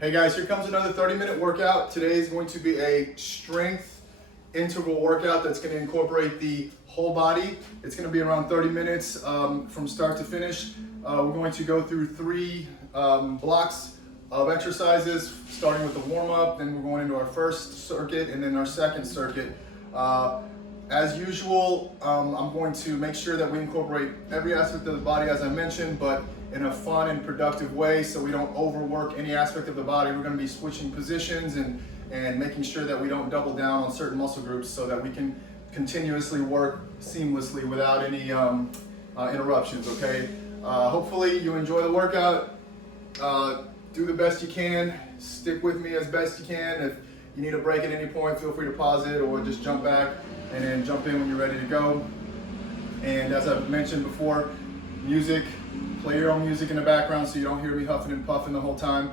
Hey guys, here comes another 30-minute workout. Today is going to be a strength interval workout that's going to incorporate the whole body. It's going to be around 30 minutes from start to finish. We're going to go through three blocks of exercises, starting with the warm-up, then we're going into our first circuit and then our second circuit. As usual, I'm going to make sure that we incorporate every aspect of the body as I mentioned, but in a fun and productive way so we don't overwork any aspect of the body. We're going to be switching positions and making sure that we don't double down on certain muscle groups so that we can continuously work seamlessly without any interruptions, okay? Hopefully you enjoy the workout. Do the best you can. Stick with me as best you can. If you need a break at any point, feel free to pause it or just jump back and then jump in when you're ready to go. And as I've mentioned before, music, play your own music in the background so you don't hear me huffing and puffing the whole time.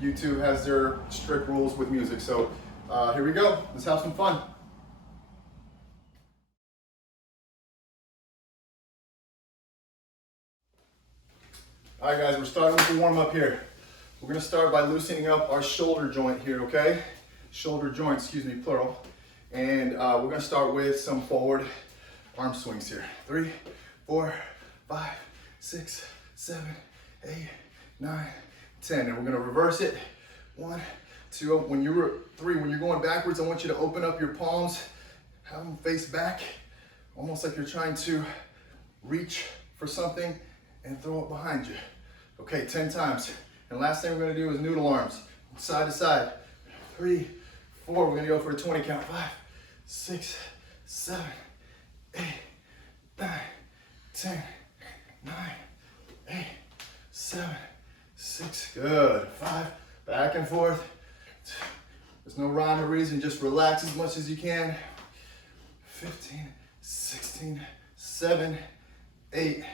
YouTube has their strict rules with music. So here we go, let's have some fun. All right guys, we're starting with the warm up here. We're gonna start by loosening up our shoulder joint here, okay? Shoulder joint, excuse me, plural. And we're gonna start with some forward arm swings here. 3, 4, 5, 6, 7, 8, 9, 10. And we're gonna reverse it. 1, 2, when you're going backwards, I want you to open up your palms, have them face back, almost like you're trying to reach for something and throw it behind you. Okay, 10 times. And last thing we're gonna do is noodle arms, side to side. 3, 4, we're gonna go for a 20 count. 5, 6, 7, 8, 9, 10, 9, 8, 7, 6, good. 5, back and forth. There's no rhyme or reason, just relax as much as you can. 15, 16, 7, 8,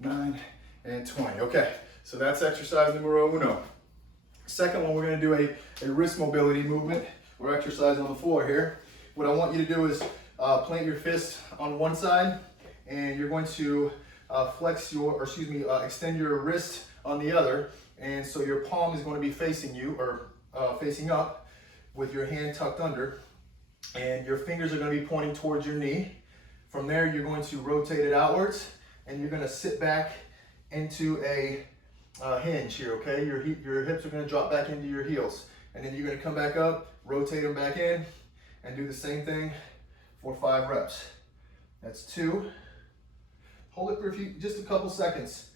9, and 20. Okay, so that's exercise numero uno. Second one, we're gonna do a wrist mobility movement. We're exercising on the floor here. What I want you to do is plant your fist on one side, and you're going to extend your wrist on the other. And so your palm is going to be facing you, or facing up, with your hand tucked under. And your fingers are going to be pointing towards your knee. From there, you're going to rotate it outwards, and you're going to sit back into a hinge here, okay? Your hips are going to drop back into your heels. And then you're going to come back up, rotate them back in, and do the same thing for 5 reps. That's 2. Hold it for just a couple seconds.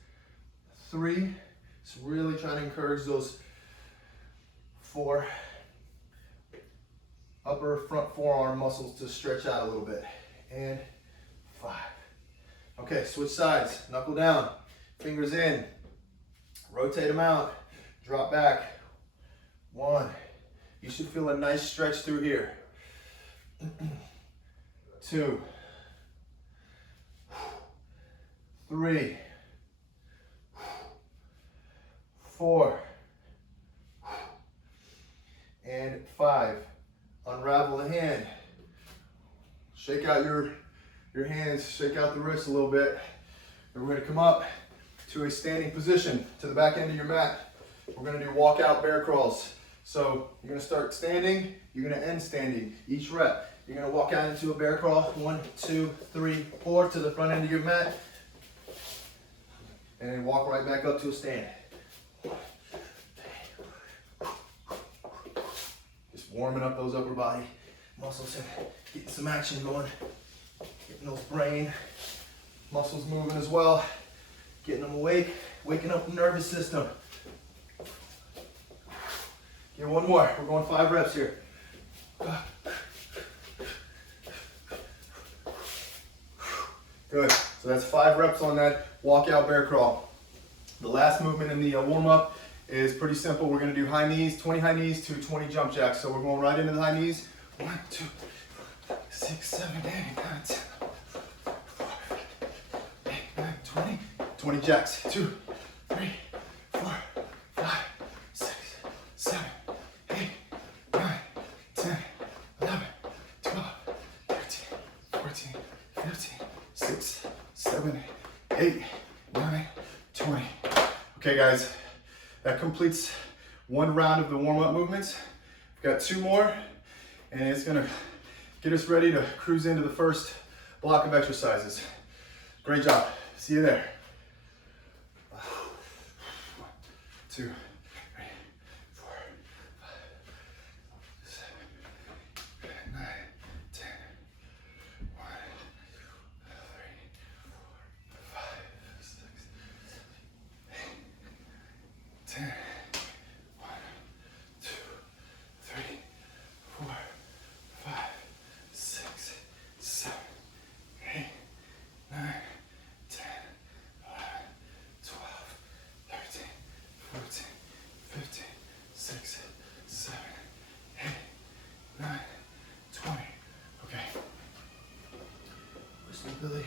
3. Just really try to encourage those 4 upper front forearm muscles to stretch out a little bit. And 5. Okay, switch sides. Knuckle down, fingers in, rotate them out, drop back. 1. You should feel a nice stretch through here. 2. 3. 4. And 5. Unravel the hand. Shake out your hands, shake out the wrists a little bit. And we're going to come up to a standing position to the back end of your mat. We're going to do walkout bear crawls. So you're going to start standing, you're going to end standing. Each rep, you're going to walk out into a bear crawl. 1, 2, 3, 4 to the front end of your mat. And then walk right back up to a stand. Just warming up those upper body muscles and getting some action going. Getting those brain muscles moving as well. Getting them awake, waking up the nervous system. Here, one more. We're going 5 reps here. Good. So that's 5 reps on that walkout bear crawl. The last movement in the warm-up is pretty simple. We're going to do high knees, 20 high knees to 20 jump jacks. So we're going right into the high knees. 1, 2, 6, 7, 8, 9, 10, 8, 9, 20. 20 jacks. 2, 3, 4, 5, 6, 7, 8, 9, 10, 11, 12, 13, 14, 15, 6, 7, 8, 9, 20. Okay guys, that completes one round of the warm-up movements. We've got 2 more, and it's gonna get us ready to cruise into the first block of exercises. Great job. See you there. 1, 2, 3, 4, 5, 7, 8, 9, 10. 1, 2, 3, 4, 5, 6, 7, 8, 10. 1, 2, 3, 4, 5, 6, 7, 8, 9, 10, 11, 12, 13, 14, 15, 16, 17, 18, 19, 20. Okay. Where's my belly?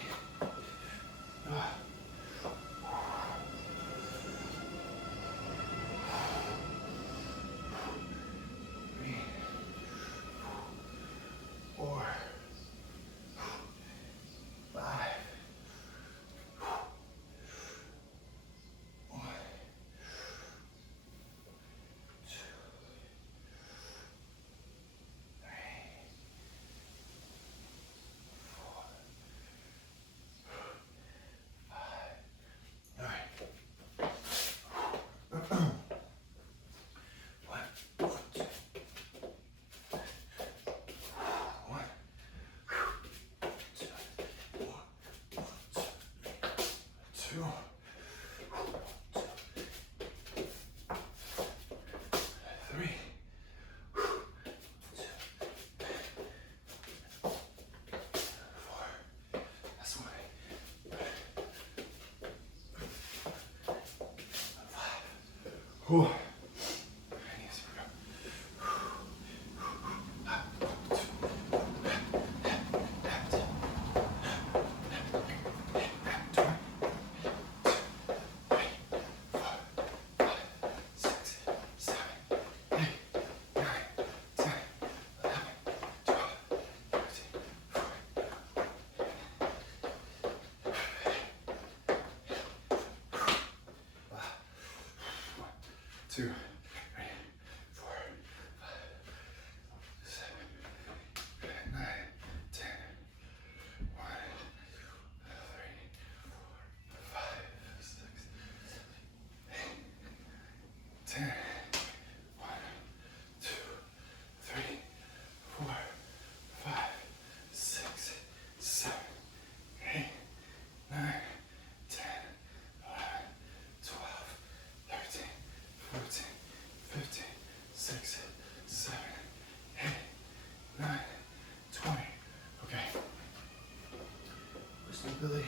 Whew. Two, 3, 4, 5, 7, 8, 9, 10. 1, 2, 3, 4, 5, 6, 7, 8, 10. 1, 2, 3, 4, 5, 6, 7, 8, 9, 10, 11, 12, 13, 14, 15, 16, 17, 18, 19, 20. Okay. Where's my belly?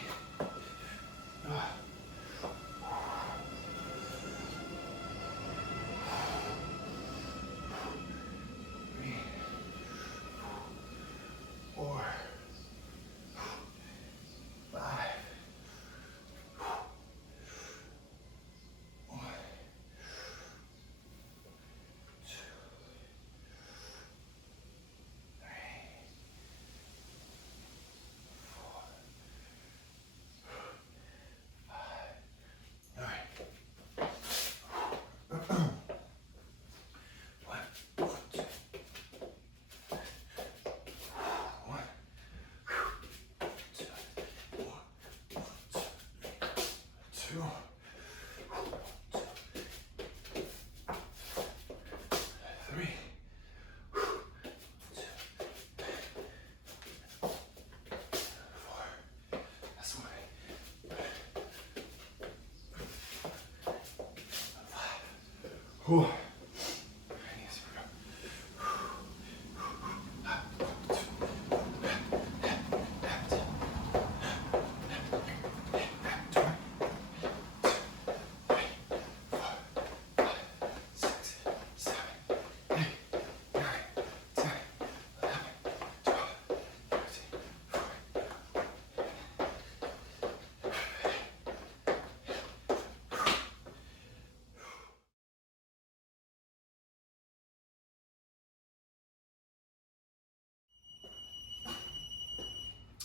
Whew.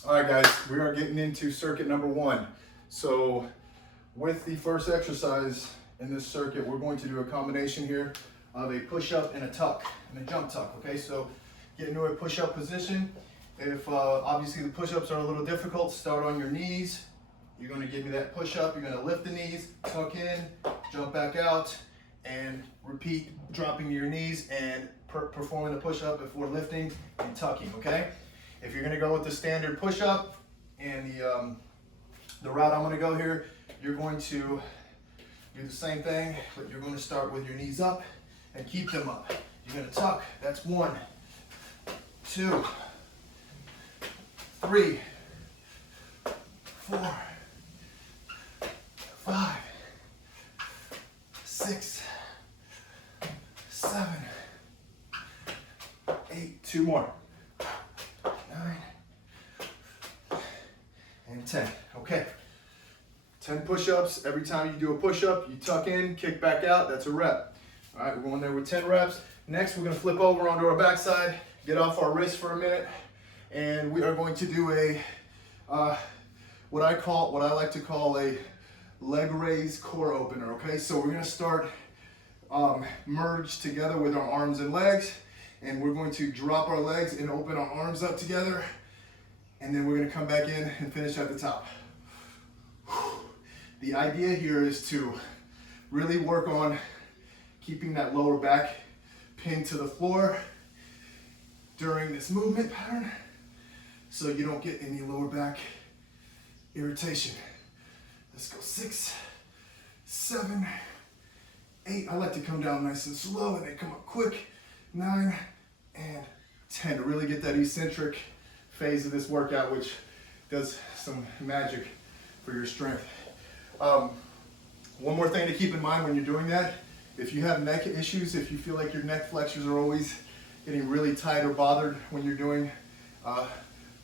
All right, guys, we are getting into circuit number 1. So with the first exercise in this circuit, we're going to do a combination here of a push-up and a tuck and a jump tuck, okay? So get into a push-up position. If obviously the push-ups are a little difficult, start on your knees. You're gonna give me that push-up, you're gonna lift the knees, tuck in, jump back out, and repeat dropping to your knees and performing the push-up before lifting and tucking, okay? If you're gonna go with the standard push-up and the route I'm gonna go here, you're going to do the same thing, but you're gonna start with your knees up and keep them up. You're gonna tuck, that's 1, 2, 3, 4, 5, 6, 7, 8, 2 more, 9, and 10. Okay, 10 push-ups. Every time you do a push-up, you tuck in, kick back out, that's a rep. All right, we're going there with 10 reps. Next, we're gonna flip over onto our backside, get off our wrist for a minute, and we are going to do a, what I like to call a leg raise core opener, okay? So we're gonna start merged together with our arms and legs, and we're going to drop our legs and open our arms up together, and then we're gonna come back in and finish at the top. The idea here is to really work on keeping that lower back pinned to the floor during this movement pattern so you don't get any lower back irritation. Let's go 6, 7, 8. I like to come down nice and slow and then come up quick. 9 and 10 to really get that eccentric phase of this workout, which does some magic for your strength. One more thing to keep in mind when you're doing that, if you have neck issues, if you feel like your neck flexors are always getting really tight or bothered when you're doing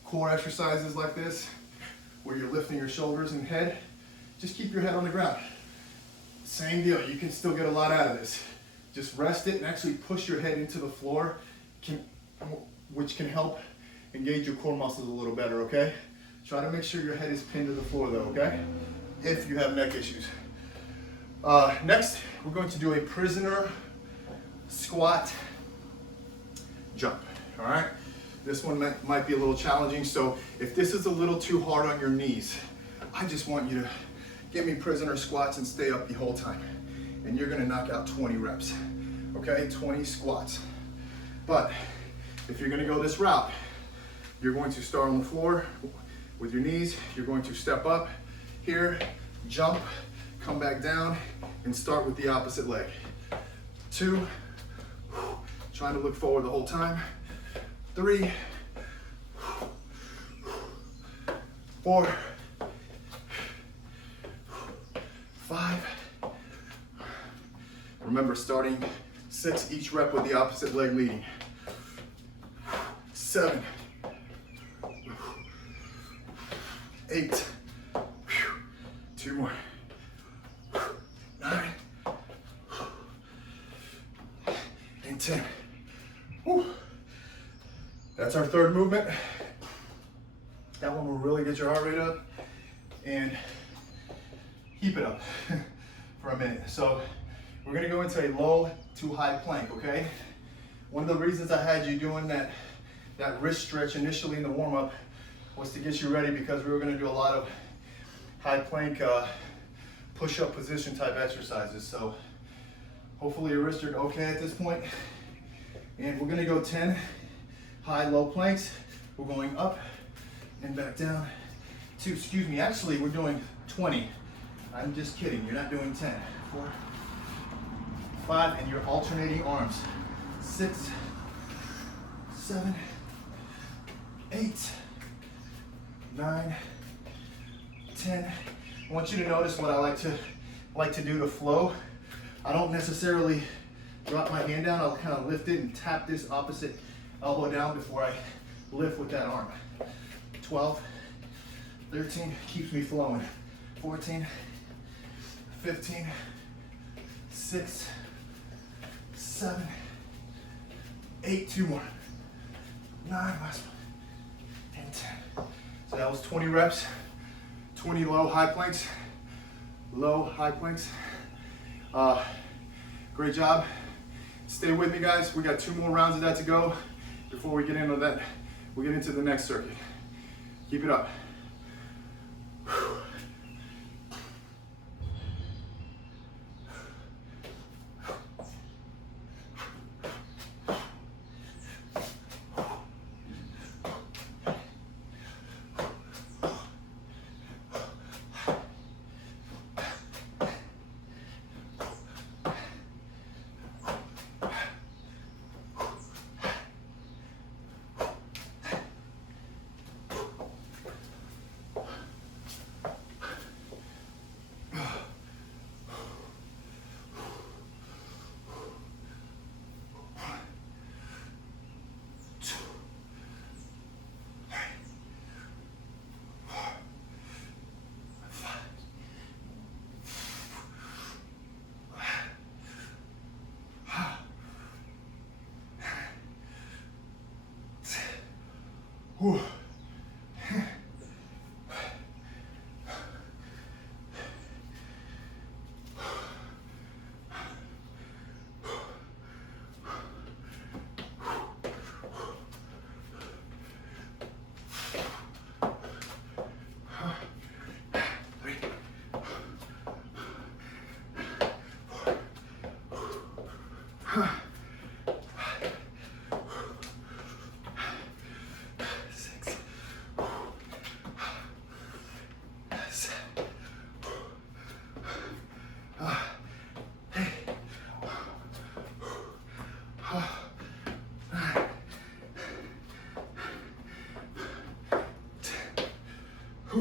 core exercises like this, where you're lifting your shoulders and head, just keep your head on the ground. Same deal, you can still get a lot out of this. Just rest it and actually push your head into the floor, which can help engage your core muscles a little better, okay? Try to make sure your head is pinned to the floor though, okay? If you have neck issues. Next, we're going to do a prisoner squat jump, all right? This one might be a little challenging, so if this is a little too hard on your knees, I just want you to give me prisoner squats and stay up the whole time. And you're gonna knock out 20 reps, okay? 20 squats. But if you're gonna go this route, you're going to start on the floor with your knees, you're going to step up here, jump, come back down, and start with the opposite leg. 2, trying to look forward the whole time. 3, 4, 5. Remember, starting 6 each rep with the opposite leg leading. 7, 8, 2 more, 9, and 10. Whew. That's our third movement. That one will really get your heart rate up and keep it up for a minute. So we're gonna go into a low to high plank, okay? One of the reasons I had you doing that wrist stretch initially in the warm-up was to get you ready, because we were gonna do a lot of high plank push-up position type exercises. So hopefully your wrists are okay at this point. And we're gonna go 10 high, low planks. We're going up and back down. Actually we're doing 20. I'm just kidding, you're not doing 10. 4, 5, and you're alternating arms. 6, 7, 8, 9, 10. I want you to notice what I like to do to flow. I don't necessarily drop my hand down. I'll kind of lift it and tap this opposite elbow down before I lift with that arm. 12, 13, keeps me flowing. 14, 15, 6, 7, 8, 2 more. 9, last one, and 10. So that was 20 reps, 20 low high planks, low high planks. Great job. Stay with me, guys. We got 2 more rounds of that to go before we get into that. We get into the next circuit. Keep it up. Whew. Whew.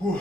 Whew.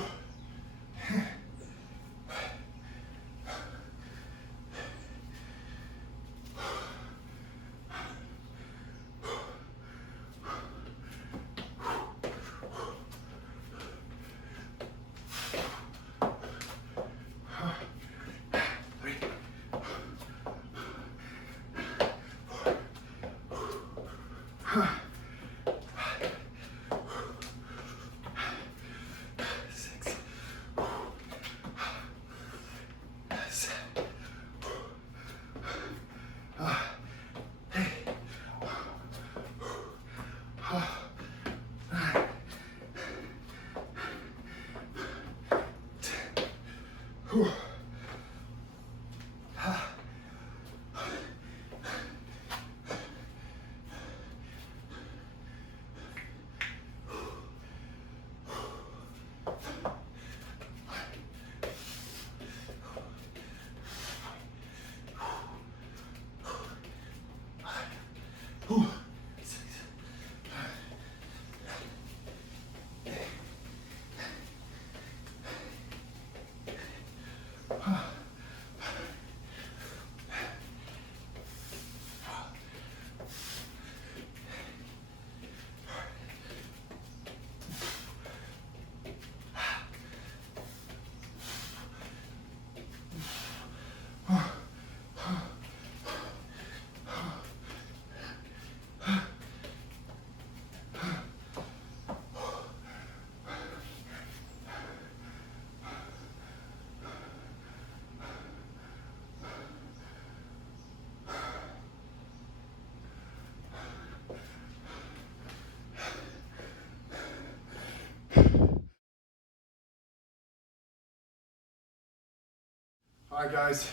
All right, guys,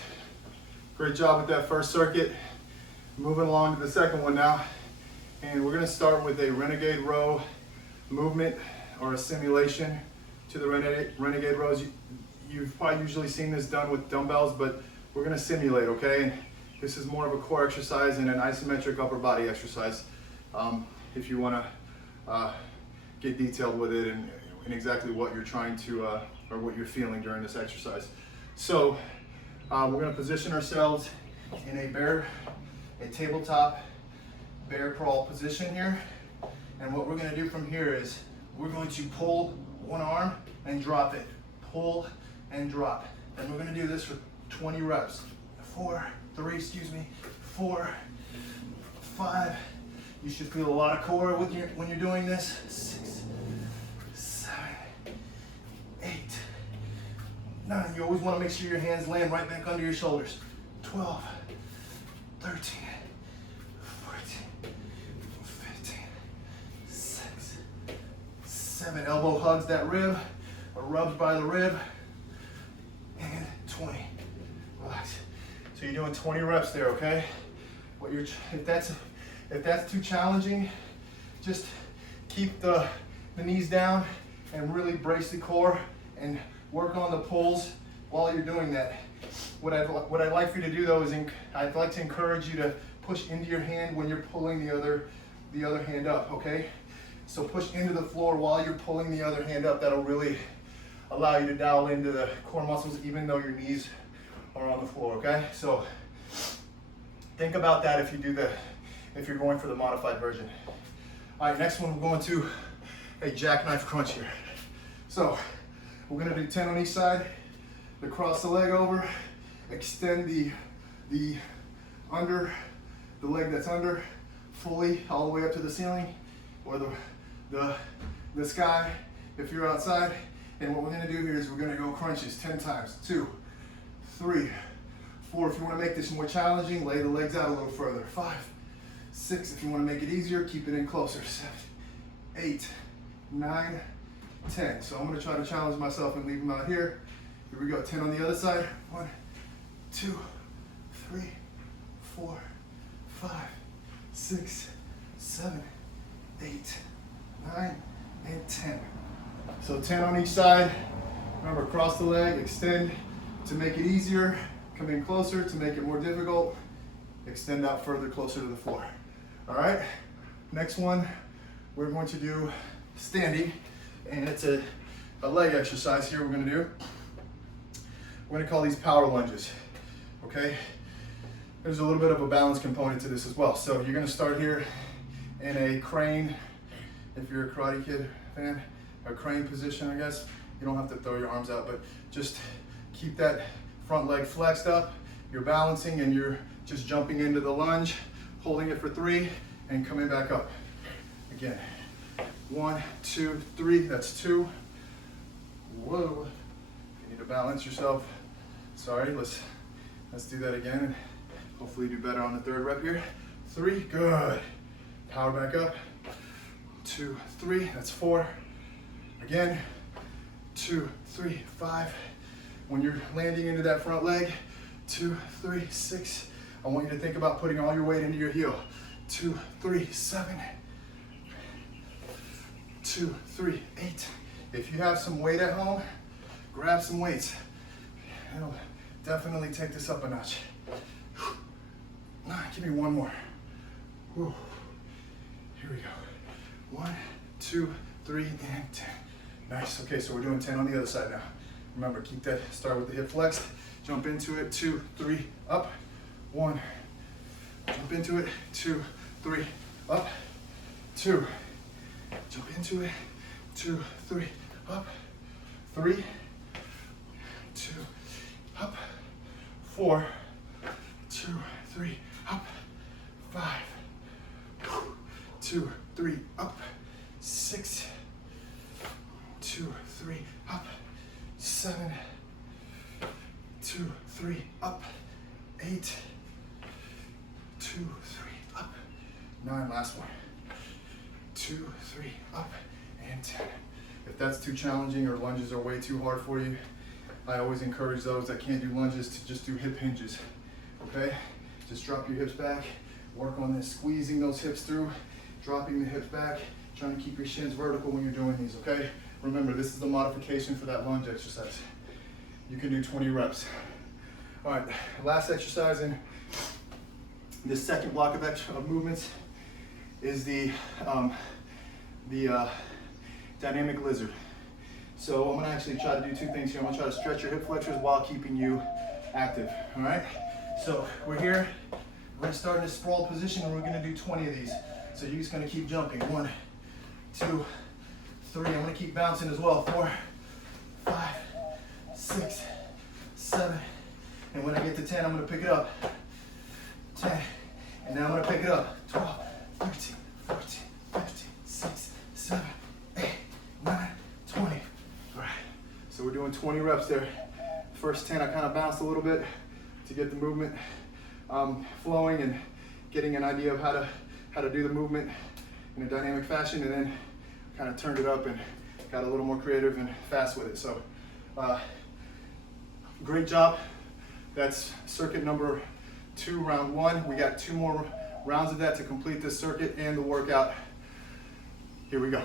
great job with that first circuit. Moving along to the second one now. And we're gonna start with a renegade row movement or a simulation to the renegade rows. You've probably usually seen this done with dumbbells, but we're gonna simulate, okay? And this is more of a core exercise and an isometric upper body exercise. If you wanna get detailed with it and exactly what you're trying to, or what you're feeling during this exercise. So we're gonna position ourselves in a tabletop bear crawl position here. And what we're gonna do from here is we're going to pull one arm and drop it. Pull and drop. And we're gonna do this for 20 reps. 4, 5. You should feel a lot of core when you're doing this. 6, 7, 8, 9. You always wanna make sure your hands land right back under your shoulders. 12, 13, 14, 15, 6, 7. Elbow hugs that rib, or rubs by the rib, and 20. Relax. So you're doing 20 reps there, okay? If that's too challenging, just keep the knees down and really brace the core and work on the pulls while you're doing that. What I'd like for you to do though is I'd like to encourage you to push into your hand when you're pulling the other hand up, okay? So push into the floor while you're pulling the other hand up. That'll really allow you to dial into the core muscles even though your knees are on the floor, okay? So think about that if you're going for the modified version. All right, next one we're going to a jackknife crunch here. So we're gonna do 10 on each side. To cross the leg over, extend the leg that's under fully all the way up to the ceiling or the sky if you're outside. And what we're gonna do here is we're gonna go crunches 10 times. 2, 3, 4. If you wanna make this more challenging, lay the legs out a little further. 5, 6. If you wanna make it easier, keep it in closer. 7, 8, 9, 10. So I'm gonna try to challenge myself and leave them out here. Here we go, 10 on the other side. 1, 2, 3, 4, 5, 6, 7, 8, 9, and 10. So 10 on each side. Remember, cross the leg, extend to make it easier, come in closer to make it more difficult, extend out further closer to the floor. All right, next one, we're going to do standing, and it's a leg exercise here we're gonna do. We're gonna call these power lunges, okay? There's a little bit of a balance component to this as well. So you're gonna start here in a crane, if you're a Karate Kid fan, a crane position, I guess. You don't have to throw your arms out, but just keep that front leg flexed up. You're balancing and you're just jumping into the lunge, holding it for 3, and coming back up. Again, 1, 2, 3, that's 2. Whoa, you need to balance yourself. Sorry, let's do that again, and hopefully do better on the 3rd rep here. 3, good. Power back up. 2, 3, that's 4. Again, 2, 3, 5. When you're landing into that front leg, 2, 3, 6. I want you to think about putting all your weight into your heel. 2, 3, 7. 2, 3, 8. If you have some weight at home, grab some weights. It'll definitely take this up a notch. 9, give me one more. Whew. Here we go. 1, 2, 3, and 10. Nice, okay, so we're doing 10 on the other side now. Remember, keep that, start with the hip flexed, jump into it, 2, 3, up, 1. Jump into it, 2, 3, up, 2. Jump into it, 2, 3, up, 3, 2, up, 4, 2, 3, up, 5, 2, 3, up, 6, 2, 3, up, 7, 2, 3, up, 8, 2, 3, up, 9, last one, 2, 3, up, and 10. If that's too challenging or lunges are way too hard for you, I always encourage those that can't do lunges to just do hip hinges, okay? Just drop your hips back, work on this, squeezing those hips through, dropping the hips back, trying to keep your shins vertical when you're doing these, okay? Remember, this is the modification for that lunge exercise. You can do 20 reps. All right, last exercise in this second block of movements is the dynamic lizard. So I'm gonna actually try to do two things here. I'm gonna try to stretch your hip flexors while keeping you active, all right? So we're here, we're gonna start in this sprawled position and we're gonna do 20 of these. So you're just gonna keep jumping. 1, 2, 3, I'm gonna keep bouncing as well. 4, 5, 6, 7, and when I get to 10, I'm gonna pick it up. 10, and now I'm gonna pick it up. 12, 13, 14, 15, 16, 17, 18, 19, 20. All right, so we're doing 20 reps there. First 10, I kind of bounced a little bit to get the movement flowing and getting an idea of how to do the movement in a dynamic fashion, and then kind of turned it up and got a little more creative and fast with it. So great job. That's circuit number 2, round 1. We got 2 more rounds of that to complete this circuit and the workout. Here we go.